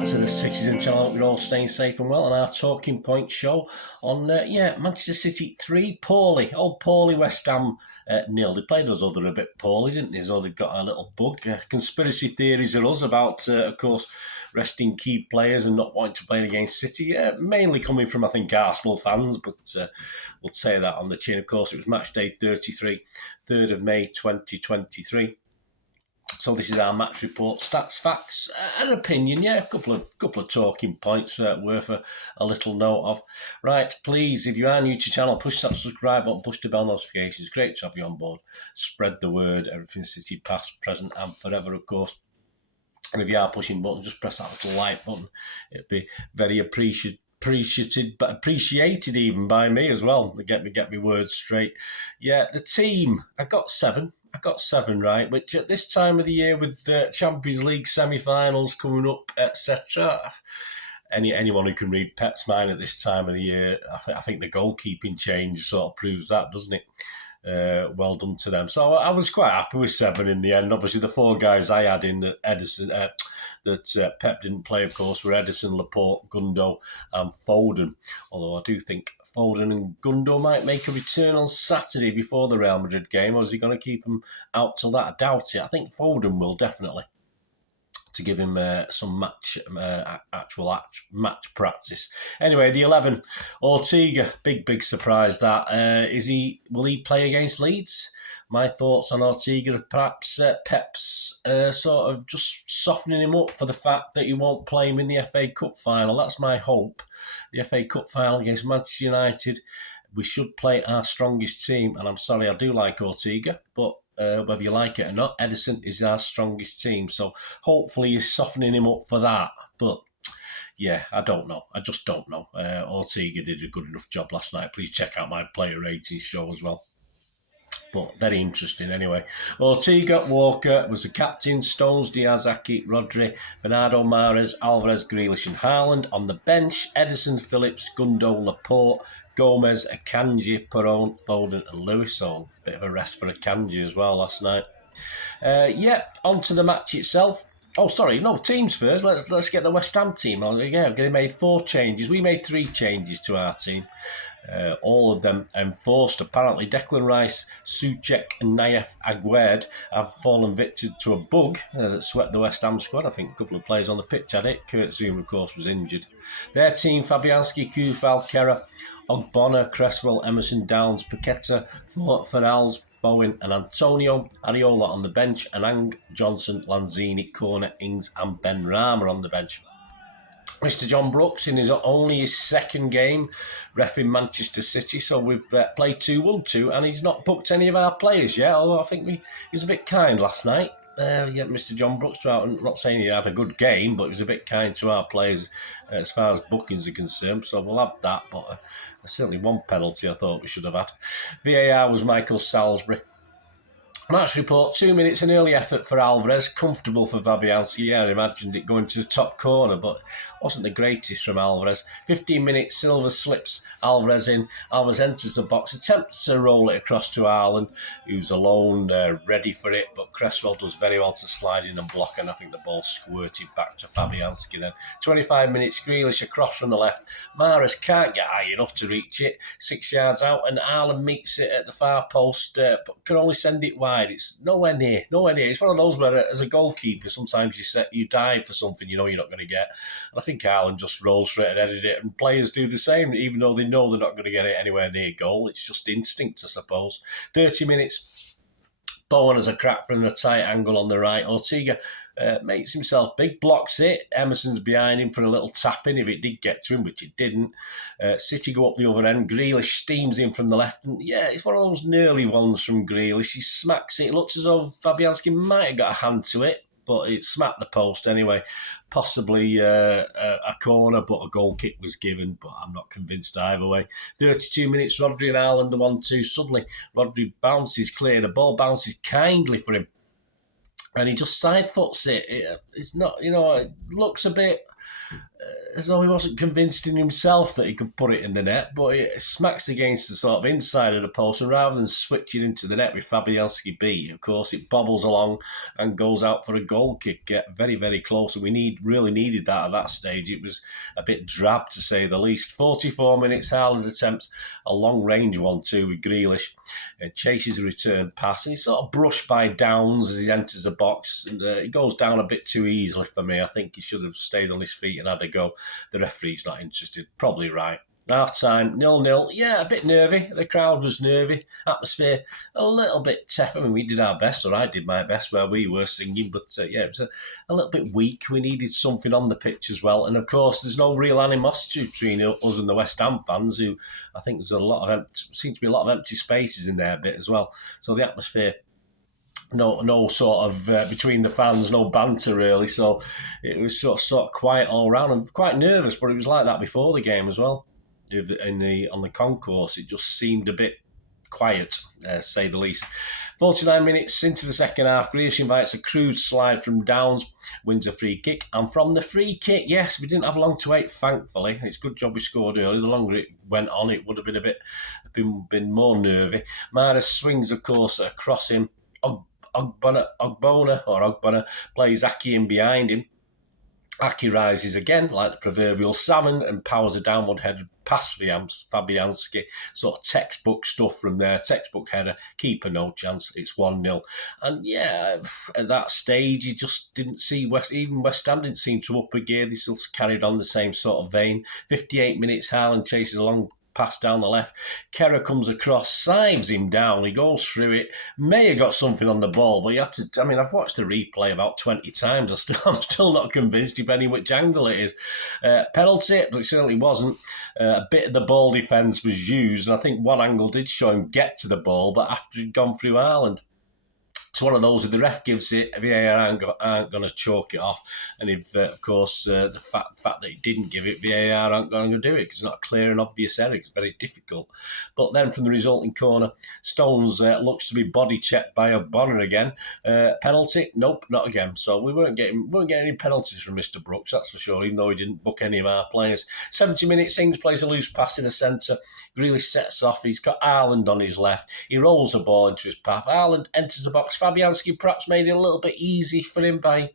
back to the Citizen channel. Hope you're all staying safe and well on our Talking Point show on, Manchester City 3, poorly. Old poorly West Ham 0. They played us other a bit poorly, didn't they? So they've got a little bug. Conspiracy theories are us about, of course, resting key players and not wanting to play against City. Mainly coming from, I think, Arsenal fans, but we'll say that on the chin. Of course, it was match day 33, 3rd of May 2023. So this is our match report, stats, facts, and opinion. Yeah, a couple of talking points worth a little note of. Right, please, if you are new to the channel, push that subscribe button, push the bell notifications. Great to have you on board. Spread the word. Everything City, past, present, and forever, of course. And if you are pushing buttons, just press that little like button. It'd be very appreciated, but appreciated even by me as well. Get me words straight. Yeah, the team. I got seven, right, which at this time of the year with the Champions League semi-finals coming up, etc., anyone who can read Pep's mind at this time of the year, I think the goalkeeping change sort of proves that, doesn't it? Well done to them. So I was quite happy with 7 in the end. Obviously, the 4 guys I had in that Pep didn't play, of course, were Ederson, Laporte, Gundo, and Foden. Although I do think Foden and Gundo might make a return on Saturday before the Real Madrid game, or is he going to keep them out till that? I doubt it. I think Foden will, definitely, to give him some actual match practice. Anyway, the 11, Ortega, big surprise that. Will he play against Leeds? My thoughts on Ortega, perhaps Pep's sort of just softening him up for the fact that he won't play him in the FA Cup final. That's my hope. The FA Cup final against Manchester United, we should play our strongest team. And I'm sorry, I do like Ortega, but whether you like it or not, Ederson is our strongest team. So hopefully he's softening him up for that. But yeah, I don't know. I just don't know. Ortega did a good enough job last night. Please check out my player ratings show as well. But very interesting anyway. Ortega, Walker was the captain. Stones, Diaz, Aki, Rodri, Bernardo, Mahrez, Alvarez, Grealish and Haaland. On the bench, Ederson, Phillips, Gundo, Laporte, Gomez, Akanji, Perron, Foden and Lewis. So a bit of a rest for Akanji as well last night. On to the match itself. Oh, sorry, no, teams first. Let's get the West Ham team. Yeah, they made 4 changes. We made 3 changes to our team. All of them enforced. Apparently, Declan Rice, Souček and Nayef Aguerd have fallen victim to a bug that swept the West Ham squad. I think a couple of players on the pitch had it. Kurt Zouma, of course, was injured. Their team, Fabianski, Kufal, Kera, Ogbonna, Cresswell, Emerson, Downs, Paqueta, Fornals, Bowen and Antonio. Areola on the bench. Anang, Johnson, Lanzini, Corner, Ings and Ben Rama on the bench. Mr. John Brooks in only his 2nd game reffing Manchester City, so we've played 2-1-2 and he's not booked any of our players yet, although I think he was a bit kind last night. Mr. John Brooks, I'm not saying he had a good game, but he was a bit kind to our players as far as bookings are concerned, so we'll have that, but certainly one penalty I thought we should have had. VAR was Michael Salisbury. Match report, 2 minutes, an early effort for Alvarez, comfortable for Fabianski. Yeah, I imagined it going to the top corner, but wasn't the greatest from Alvarez. 15 minutes, Silva slips Alvarez in. Alvarez enters the box, attempts to roll it across to Haaland, who's alone, ready for it, but Cresswell does very well to slide in and block, and I think the ball squirted back to Fabianski then. 25 minutes, Grealish across from the left. Mahrez can't get high enough to reach it, 6 yards out, and Haaland meets it at the far post, but can only send it wide. It's nowhere near. It's one of those where, as a goalkeeper, sometimes you dive for something you know you're not going to get. And I think Haaland just rolls for it and headed it. And players do the same, even though they know they're not going to get it anywhere near goal. It's just instinct, I suppose. 30 minutes. Bowen has a crack from the tight angle on the right. Ortega makes himself big, blocks it. Emerson's behind him for a little tap-in if it did get to him, which it didn't. City go up the other end. Grealish steams in from the left. And yeah, it's one of those nearly ones from Grealish. He smacks it. It looks as though Fabianski might have got a hand to it, but it smacked the post anyway. Possibly a corner, but a goal kick was given, but I'm not convinced either way. 32 minutes, Rodri and Haaland, the 1-2. Suddenly, Rodri bounces clear. The ball bounces kindly for him, and he just side foots it. It's not, it looks a bit as though he wasn't convinced in himself that he could put it in the net, but it smacks against the sort of inside of the post, and rather than switching into the net with Fabianski B, of course, it bobbles along and goes out for a goal kick. Very, very close, and we really needed that at that stage. It was a bit drab, to say the least. 44 minutes, Haaland attempts a long-range 1-2 with Grealish. Chases a return pass, and he's sort of brushed by Downs as he enters the box, and it goes down a bit too easily for me. I think he should have stayed on his feet and had a go. The referee's not interested. Probably right. Half time, 0-0. Yeah, a bit nervy. The crowd was nervy. Atmosphere a little bit tepid. I mean, we did our best, or I did my best where we were singing, but it was a little bit weak. We needed something on the pitch as well. And of course, there's no real animosity between us and the West Ham fans, who I think there's seems to be a lot of empty spaces in there a bit as well. So the atmosphere, no sort of between the fans, no banter really. So it was sort of quiet all round. I'm quite nervous, but it was like that before the game as well. On the concourse, it just seemed a bit quiet, to say the least. 49 minutes into the second half, Grealish invites a crude slide from Downs, wins a free kick. And from the free kick, yes, we didn't have long to wait, thankfully. It's a good job we scored early. The longer it went on, it would have been more nervy. Mahrez swings, of course, across him. Ogbonna plays Aki in behind him. Aki rises again like the proverbial salmon and powers a downward-headed pass for Fabianski. Sort of textbook stuff from there. Textbook header. Keeper no chance. It's 1-0. And yeah, at that stage, you just didn't see West Ham didn't seem to up a gear. They still carried on the same sort of vein. 58 minutes, Haaland chases along, pass down the left. Kerr comes across, sives him down. He goes through it. May have got something on the ball, but he had to. I mean, I've watched the replay about 20 times. I'm still not convinced depending which angle it is. Penalty, but it certainly wasn't. A bit of the ball defence was used, and I think one angle did show him get to the ball, but after he'd gone through Haaland. It's one of those, if the ref gives it, VAR aren't going to chalk it off. And if, of course, the fact that he didn't give it, VAR aren't going to do it because it's not a clear and obvious error. It's very difficult. But then from the resulting corner, Stones looks to be body checked by Ogbonna again. Penalty? Nope, not again. So we weren't getting any penalties from Mr. Brooks, that's for sure, even though he didn't book any of our players. 70 minutes, Ings plays a loose pass in the centre. Grealish sets off. He's got Haaland on his left. He rolls the ball into his path. Haaland enters the box. Fabianski perhaps made it a little bit easy for him by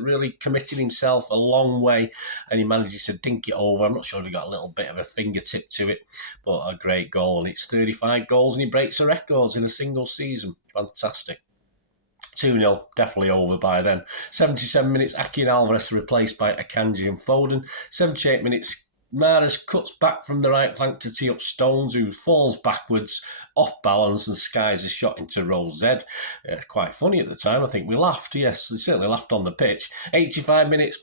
really committing himself a long way, and he manages to dink it over. I'm not sure if he got a little bit of a fingertip to it, but a great goal. And it's 35 goals, and he breaks the records in a single season. Fantastic. 2-0, definitely over by then. 77 minutes, Aki and Alvarez are replaced by Akanji and Foden. 78 minutes, Mahrez cuts back from the right flank to tee up Stones, who falls backwards, off balance, and skies a shot into row Z. Quite funny at the time. I think we laughed. Yes, we certainly laughed on the pitch. 85 minutes.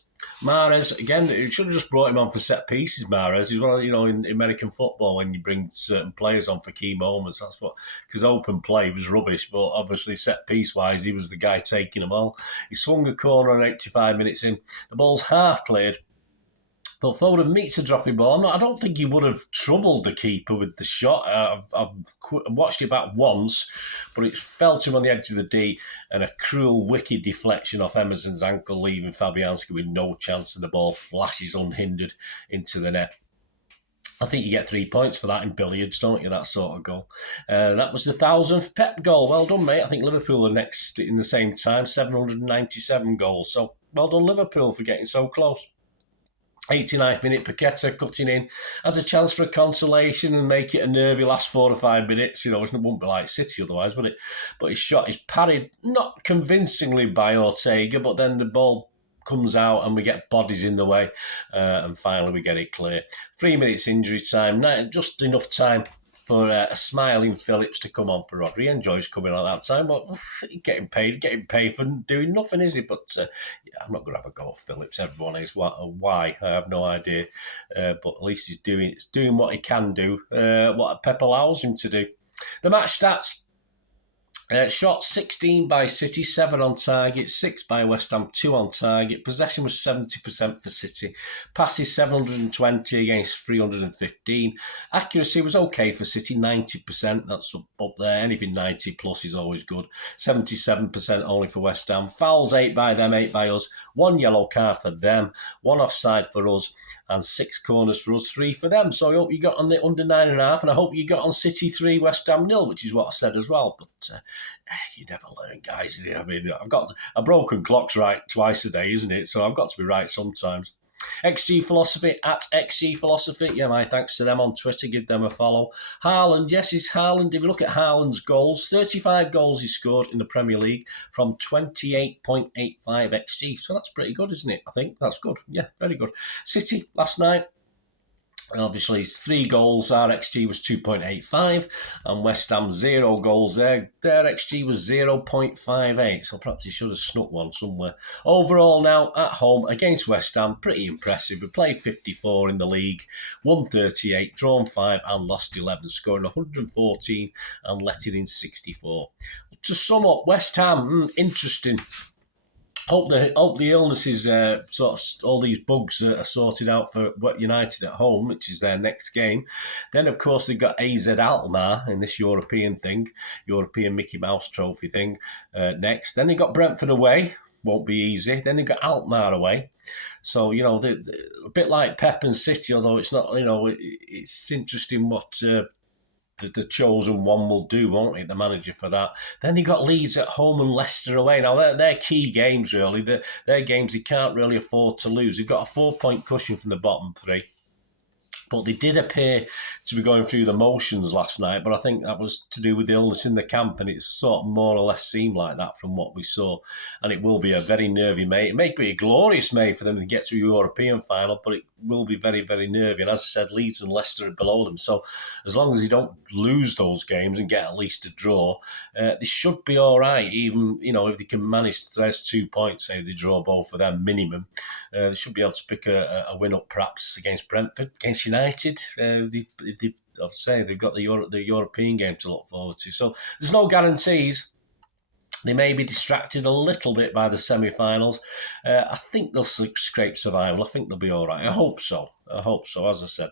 Mahrez, again, you should have just brought him on for set pieces, Mahrez. He's one of, in American football, when you bring certain players on for key moments, that's what, because open play was rubbish, but obviously set piece wise, he was the guy taking them all. He swung a corner on 85 minutes in. The ball's half cleared. But Foden meets a dropping ball. I don't think he would have troubled the keeper with the shot. I've watched it back once, but it fell to him on the edge of the D, and a cruel, wicked deflection off Emerson's ankle, leaving Fabianski with no chance, and the ball flashes unhindered into the net. I think you get 3 points for that in billiards, don't you, that sort of goal. That was the 1,000th Pep goal. Well done, mate. I think Liverpool are next in the same time, 797 goals. So well done, Liverpool, for getting so close. 89th minute, Paqueta cutting in, has a chance for a consolation and make it a nervy last 4 or 5 minutes. It wouldn't be like City otherwise, would it? But his shot is parried, not convincingly by Ortega, but then the ball comes out and we get bodies in the way, and finally we get it clear. 3 minutes injury time, just enough time for a smiling Phillips to come on for Rodri. He enjoys coming on at that time, but getting paid for doing nothing, is he? But I'm not going to have a go at Phillips. Everyone is. Why? I have no idea. But at least he's doing what he can do, what Pep allows him to do. The match stats. Shot 16 by City, 7 on target, 6 by West Ham, 2 on target. Possession was 70% for City. Passes 720 against 315. Accuracy was okay for City, 90%. That's up there. Anything 90 plus is always good. 77% only for West Ham. Fouls 8 by them, 8 by us. 1 yellow card for them, 1 offside for us, and 6 corners for us, 3 for them. So I hope you got on the under 9.5, and I hope you got on City 3, West Ham 0, which is what I said as well. But you never learn, guys. I mean, I've got a broken clock's right twice a day, isn't it? So I've got to be right sometimes. XG Philosophy at XG Philosophy. Yeah, my thanks to them on Twitter. Give them a follow. Haaland, yes, it's Haaland. If you look at Haaland's goals, 35 goals he scored in the Premier League from 28.85 XG. So that's pretty good, isn't it? I think that's good. Yeah, very good. City last night. Obviously, 3 goals, our XG was 2.85, and West Ham 0 goals there. Their XG was 0.58, so perhaps he should have snuck one somewhere. Overall now, at home against West Ham, pretty impressive. We played 54 in the league, won 38, drawn 5 and lost 11, scoring 114 and letting in 64. To sum up, West Ham, interesting. Hope the illnesses, all these bugs are sorted out for United at home, which is their next game. Then, of course, they've got AZ Alkmaar in this European Mickey Mouse Trophy thing next. Then they've got Brentford away, won't be easy. Then they've got Alkmaar away. So, a bit like Pep and City, although it's not, it's interesting what the chosen one will do, won't it? The manager for that. Then they got Leeds at home and Leicester away. Now they're key games, really. They're games they can't really afford to lose. They've got a 4-point cushion from the bottom 3. But they did appear to be going through the motions last night, but I think that was to do with the illness in the camp, and it sort of more or less seemed like that from what we saw. And it will be a very nervy May. It may be a glorious May for them to get to a European final, but it will be very, very nervy. And as I said, Leeds and Leicester are below them. So as long as they don't lose those games and get at least a draw, they should be all right. Even, if they can manage to there's 2 points, say they draw both of them minimum, they should be able to pick a win up perhaps against Brentford, against United. I'd say they've got the European game to look forward to. So there's no guarantees. They may be distracted a little bit by the semi-finals. I think they'll scrape survival. I think they'll be all right. I hope so. As I said,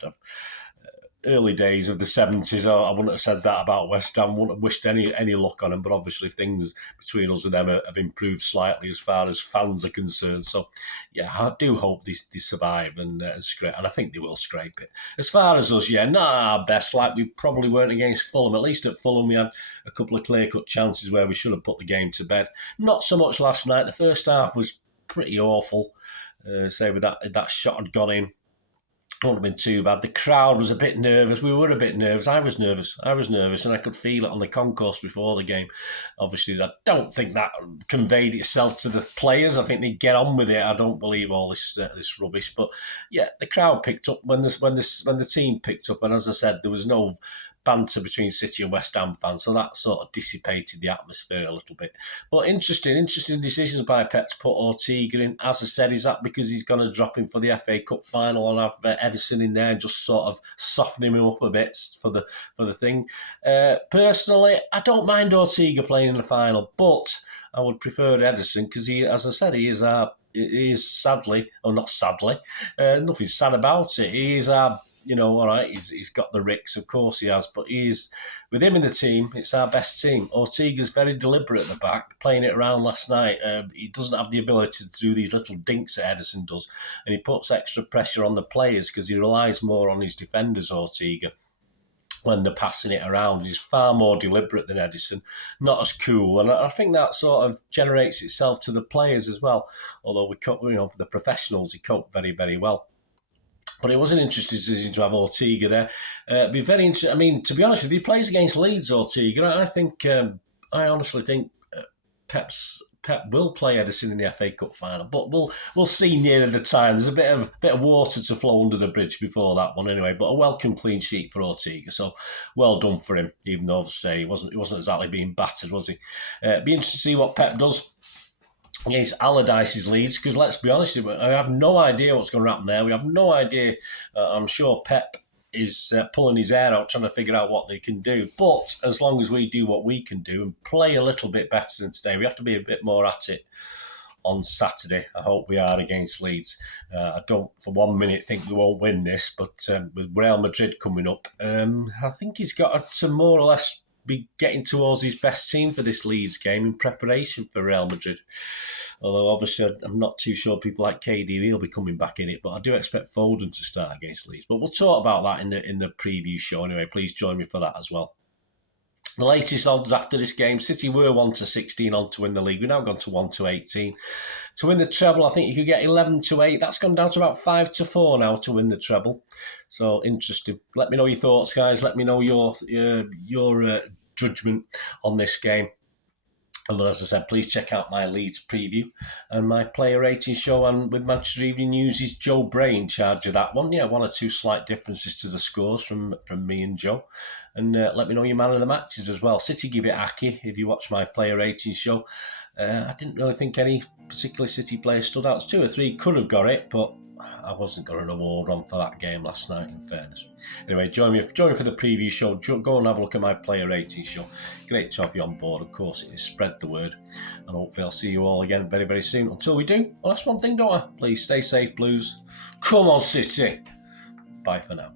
early days of the 70s, I wouldn't have said that about West Ham. Wouldn't have wished any luck on them, but obviously things between us and them have improved slightly as far as fans are concerned. So, yeah, I do hope they survive and scrape, and I think they will scrape it. As far as us, not our best, like we probably weren't against Fulham. At least at Fulham, we had a couple of clear-cut chances where we should have put the game to bed. Not so much last night. The first half was pretty awful. Say with that shot had gone in, wouldn't have been too bad. The crowd was a bit nervous. We were a bit nervous. I was nervous, and I could feel it on the concourse before the game. Obviously, I don't think that conveyed itself to the players. I think they get on with it. I don't believe all this rubbish. But yeah, the crowd picked up when the team picked up, and as I said, there was no banter between City and West Ham fans, so that sort of dissipated the atmosphere a little bit. But interesting decisions by Pep to put Ortega in. As I said, is that because he's going to drop him for the FA Cup final and have Edison in there and just sort of soften him up a bit for the thing? Personally, I don't mind Ortega playing in the final, but I would prefer Edison because he, as I said, he is sadly, or not sadly, nothing sad about it. He is our, all right, he's got the ricks, of course he has, but with him in the team, it's our best team. Ortega's very deliberate at the back, playing it around last night. He doesn't have the ability to do these little dinks that Edison does, and he puts extra pressure on the players because he relies more on his defenders, Ortega, when they're passing it around. He's far more deliberate than Edison, not as cool, and I think that sort of generates itself to the players as well, although the professionals, he cope very, very well. But it was an interesting decision to have Ortega there. It'd be very interesting. I mean, to be honest with you, he plays against Leeds, Ortega. I honestly think Pep will play Edison in the FA Cup final, but we'll see nearer the time. There's a bit of water to flow under the bridge before that one, anyway. But a welcome clean sheet for Ortega, so well done for him. Even though obviously he wasn't exactly being battered, was he? Be interesting to see what Pep does against Allardyce's Leeds, because let's be honest, I have no idea what's going to happen there. We have no idea. I'm sure Pep is pulling his hair out trying to figure out what they can do. But as long as we do what we can do and play a little bit better than today, we have to be a bit more at it on Saturday. I hope we are against Leeds. I don't for 1 minute think we won't win this, but with Real Madrid coming up, I think he's got to more or less be getting towards his best team for this Leeds game in preparation for Real Madrid. Although obviously I'm not too sure people like KDB will be coming back in it, but I do expect Foden to start against Leeds. But we'll talk about that in the preview show anyway. Please join me for that as well. The latest odds after this game, City were 1-16 on to win the league. We've now gone to 1-18. To win the treble, I think you could get 11-8. That's gone down to about 5-4 now to win the treble. So interesting. Let me know your thoughts, guys. Let me know your judgment on this game. And as I said, please check out my Leeds preview and my player rating show. And with Manchester Evening News, is Joe Bray in charge of that one. Yeah, 1 or 2 slight differences to the scores from me and Joe. And let me know your man of the matches as well. City give it Aki if you watch my player rating show. I didn't really think any particular City player stood out. 2 or 3 could have got it, but I wasn't got an award on for that game last night, in fairness. Anyway, join me for the preview show. Go and have a look at my player rating show. Great to have you on board. Of course, it is. Spread the word. And hopefully I'll see you all again very, very soon. Until we do, well, that's one thing, don't I? Please stay safe, Blues. Come on, City. Bye for now.